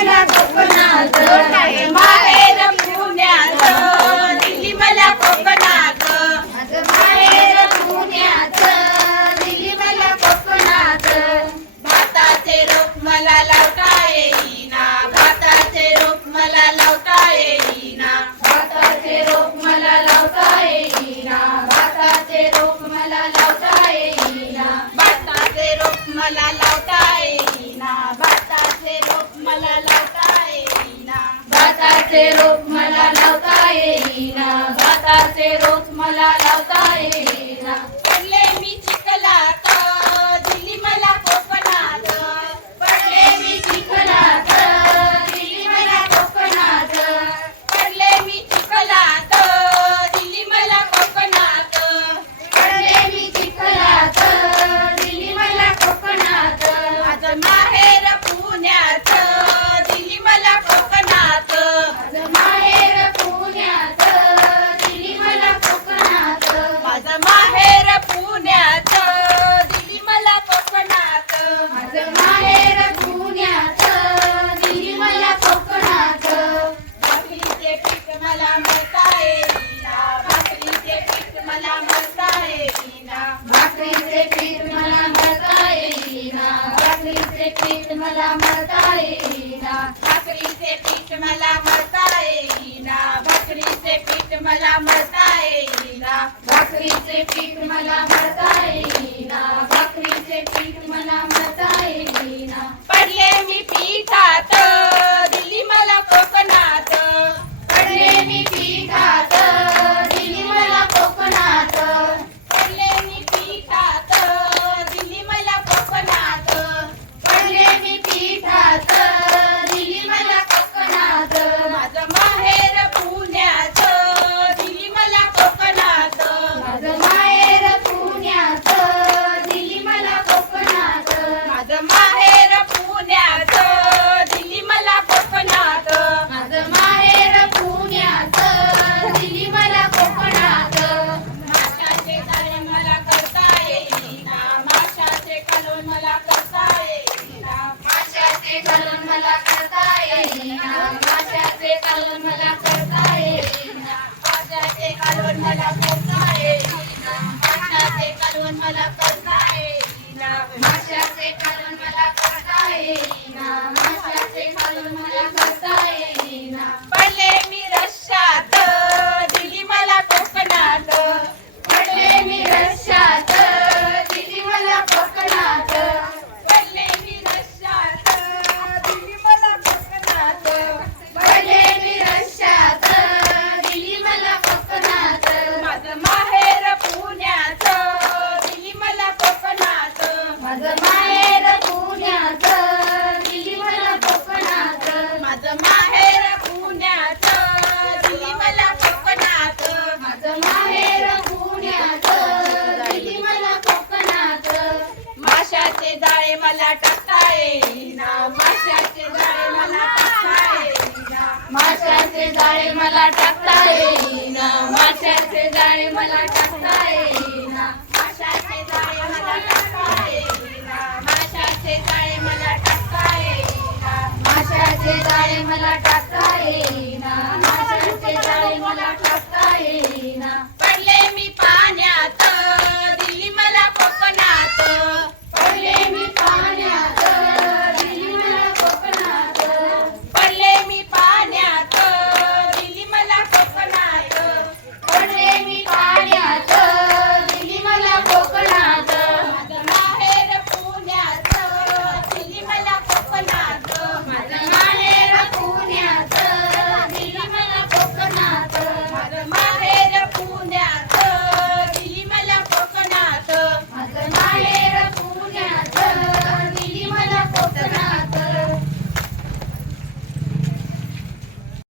मला कोकणात माहेर पुण्यात दिली मला कोकणात माझं माहेर पुण्यात दिली मला कोकणात भाताचे रोप मला लावता येईना भाताचे रोप मला लावता येईना भाताचे रोप मला लावता येईना भाताचे रोप मला लावता येईना भाताचे रोप मला लावता येईना भाताचे रोप मला लावता येईना भाताचे रोप मला लावता येईना भाताचे रोप मला लावता येईना पडले मी चिखलात दिली मला कोकणात पडले मी चिखलात दिली मला कोकणात पडले मी चिखलात दिली मला कोकणात पडले मी चिखलात दिली मला कोकणात माझं माहेर पुण्यात दिली मला कोकणात माझं माहेर पुण्यात दिली मला कोकणात माझं माहेर पुण्यात दिली मला कोकणात माझं माहेर पुण्यात दिली मला कोकणात भाकरीचे पीठ मला मळता येईना भाकरीचे पीठ मला मळता येईना भाकरीचे पीठ मला मळता येईना भाकरीचे पीठ मला मळता येईना भाकरीचे पीठ मला मळता येईना भाकरीचे पीठ मला मळता येईना भाकरीचे पीठ मला मळता येईना भाकरीचे पीठ मला मळता येईना पडले मी पीठात दिली मला कोकणात पडले मी पीठात दिली मला कोकणात पडले मी पीठात दिली मला कोकणात पडले मी पीठात दिली मला कोकणात माझं माहेर पुण्यात दिली मला कोकणात माझं माहेर पुण्यात दिली मला कोकणात माझं माहेर पुण्यात दिली मला कोकणात माझं माहेर पुण्यात दिली मला कोकणात माशाचे जाळे मला करता येईना माशाचे कालवण मला करता येईना माशाचे कालवण मला करता येईना माशाचे कालवण मला करता येईना माशाचे कालवण मला करता येईना माशाचे कालवण मला करता येईना माशाचे कालवण मला करता येईना माशाचे कालवण मला करता येईना पडले मी रश्शात दिली मला कोकणात पडले मी रश्शात दिली मला कोकणात पडले मी रश्शात दिली मला कोकणात पडले मी रश्शात दिली मला कोकणात माझं माहेर पुण्यात दिली मला कोकणात माझं माहेर पुण्यात दिली मला कोकणात माझं माहेर पुण्यात दिली मला कोकणात माझं माहेर पुण्यात दिली मला कोकणात माशाचे जाळे मला टाकता येईना माशाचे जाळे मला टाकता येईना माशाचे जाळे मला टाकता येईना माशाचे जाळे मला टाकता येईना माशाचे जाळे मला टाकता येईना माशाचे जाळे मला टाकता येईना माशाचे जाळे मला टाकता येईना